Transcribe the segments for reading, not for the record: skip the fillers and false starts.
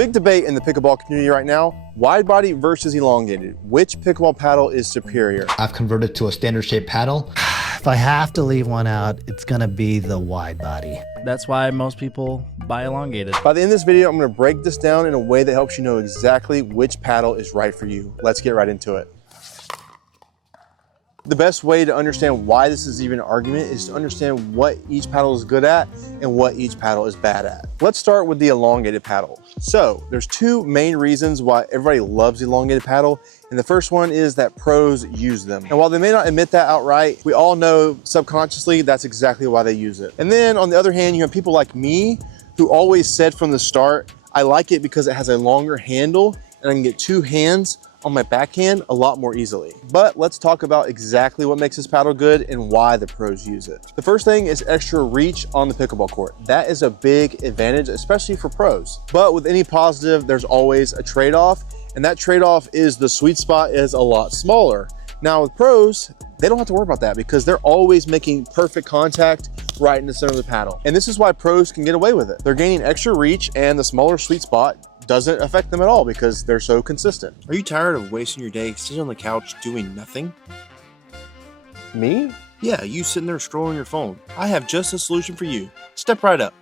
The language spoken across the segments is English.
big debate in the pickleball community right now, wide body versus elongated. Which pickleball paddle is superior? I've converted to a standard shaped paddle. If I have to leave one out, it's gonna be the wide body. That's why most people buy elongated. By the end of this video, I'm gonna break this down in a way that helps you know exactly which paddle is right for you. Let's get right into it. The best way to understand why this is even an argument is to understand what each paddle is good at and what each paddle is bad at. Let's start with the elongated paddle. So there's two main reasons why everybody loves the elongated paddle. And the first one is that pros use them. And while they may not admit that outright, we all know subconsciously that's exactly why they use it. And then on the other hand, you have people like me who always said from the start, I like it because it has a longer handle and I can get two hands on my backhand a lot more easily. But let's talk about exactly what makes this paddle good and why the pros use it. The first thing is extra reach on the pickleball court. That is a big advantage, especially for pros. But with any positive, there's always a trade-off, and that trade-off is the sweet spot is a lot smaller. Now with pros, they don't have to worry about that because they're always making perfect contact right in the center of the paddle. And this is why pros can get away with it. They're gaining extra reach and the smaller sweet spot doesn't affect them at all because they're so consistent. Are you tired of wasting your day sitting on the couch doing nothing? Me? Yeah, you sitting there scrolling your phone. I have just a solution for you. Step right up.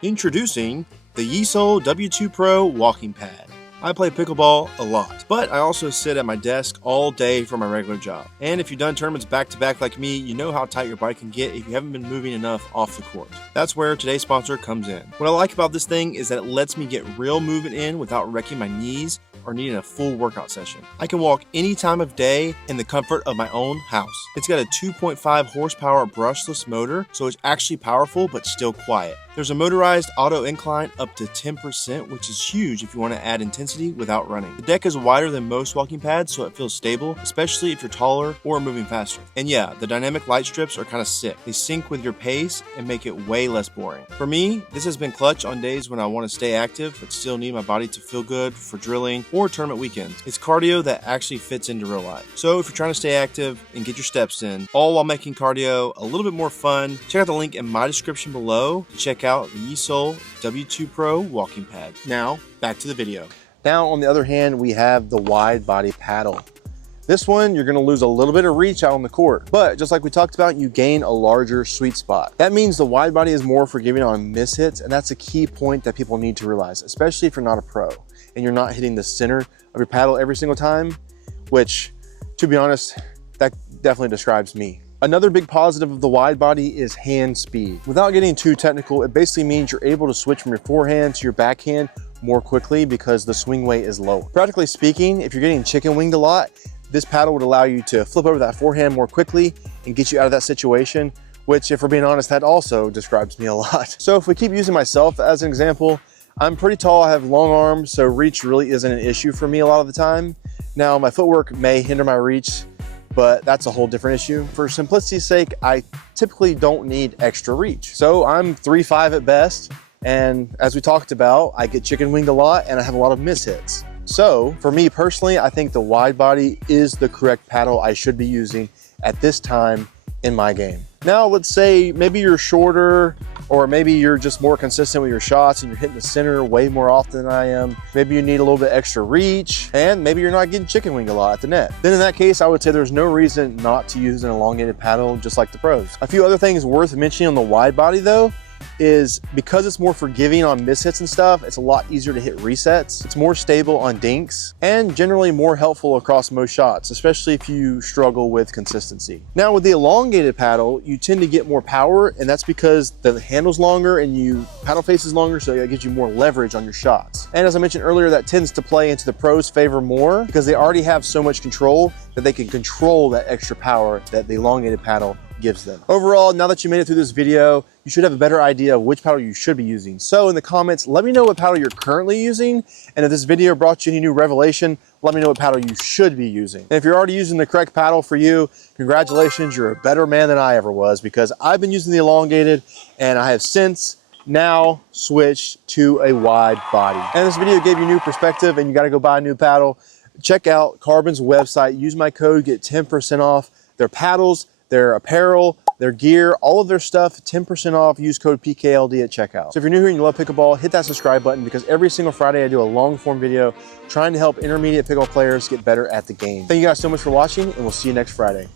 Introducing the Yeesole W2 Pro Walking Pad. I play pickleball a lot, but I also sit at my desk all day for my regular job. And if you've done tournaments back to back like me, you know how tight your body can get if you haven't been moving enough off the court. That's where today's sponsor comes in. What I like about this thing is that it lets me get real movement in without wrecking my knees or needing a full workout session. I can walk any time of day in the comfort of my own house. It's got a 2.5 horsepower brushless motor, so it's actually powerful but still quiet. There's a motorized auto incline up to 10%, which is huge if you want to add intensity without running. The deck is wider than most walking pads, so it feels stable, especially if you're taller or moving faster. And yeah, the dynamic light strips are kind of sick. They sync with your pace and make it way less boring. For me, this has been clutch on days when I want to stay active but still need my body to feel good for drilling or tournament weekends. It's cardio that actually fits into real life. So if you're trying to stay active and get your steps in, all while making cardio a little bit more fun, check out the link in my description below to check out the Yeesole W2 Pro Walking Pad. Now, back to the video. Now, on the other hand, we have the wide body paddle. This one, you're gonna lose a little bit of reach out on the court, but just like we talked about, you gain a larger sweet spot. That means the wide body is more forgiving on mishits, and that's a key point that people need to realize, especially if you're not a pro and you're not hitting the center of your paddle every single time, which, to be honest, that definitely describes me. Another big positive of the wide body is hand speed. Without getting too technical, it basically means you're able to switch from your forehand to your backhand more quickly because the swing weight is lower. Practically speaking, if you're getting chicken winged a lot, this paddle would allow you to flip over that forehand more quickly and get you out of that situation, which, if we're being honest, that also describes me a lot. So if we keep using myself as an example, I'm pretty tall, I have long arms, so reach really isn't an issue for me a lot of the time. Now, my footwork may hinder my reach, but that's a whole different issue. For simplicity's sake, I typically don't need extra reach. So I'm 3'5" at best, and as we talked about, I get chicken winged a lot and I have a lot of mishits. So for me personally, I think the wide body is the correct paddle I should be using at this time in my game. Now, let's say maybe you're shorter, or maybe you're just more consistent with your shots and you're hitting the center way more often than I am. Maybe you need a little bit extra reach, and maybe you're not getting chicken winged a lot at the net. Then in that case, I would say there's no reason not to use an elongated paddle just like the pros. A few other things worth mentioning on the wide body though, is because it's more forgiving on mishits and stuff, it's a lot easier to hit resets. It's more stable on dinks and generally more helpful across most shots, especially if you struggle with consistency. Now with the elongated paddle, you tend to get more power, and that's because the handle's longer and paddle face is longer, so it gives you more leverage on your shots. And as I mentioned earlier, that tends to play into the pros' favor more because they already have so much control that they can control that extra power that the elongated paddle gives them. Overall, now that you made it through this video, you should have a better idea of which paddle you should be using. So in the comments, let me know what paddle you're currently using. And if this video brought you any new revelation, let me know what paddle you should be using. And if you're already using the correct paddle for you, congratulations, you're a better man than I ever was, because I've been using the elongated and I have since now switched to a wide body. And this video gave you new perspective and you got to go buy a new paddle. Check out Carbon's website, use my code, get 10% off their paddles, their apparel, their gear, all of their stuff, 10% off. Use code PKLD at checkout. So if you're new here and you love pickleball, hit that subscribe button because every single Friday I do a long form video trying to help intermediate pickleball players get better at the game. Thank you guys so much for watching, and we'll see you next Friday.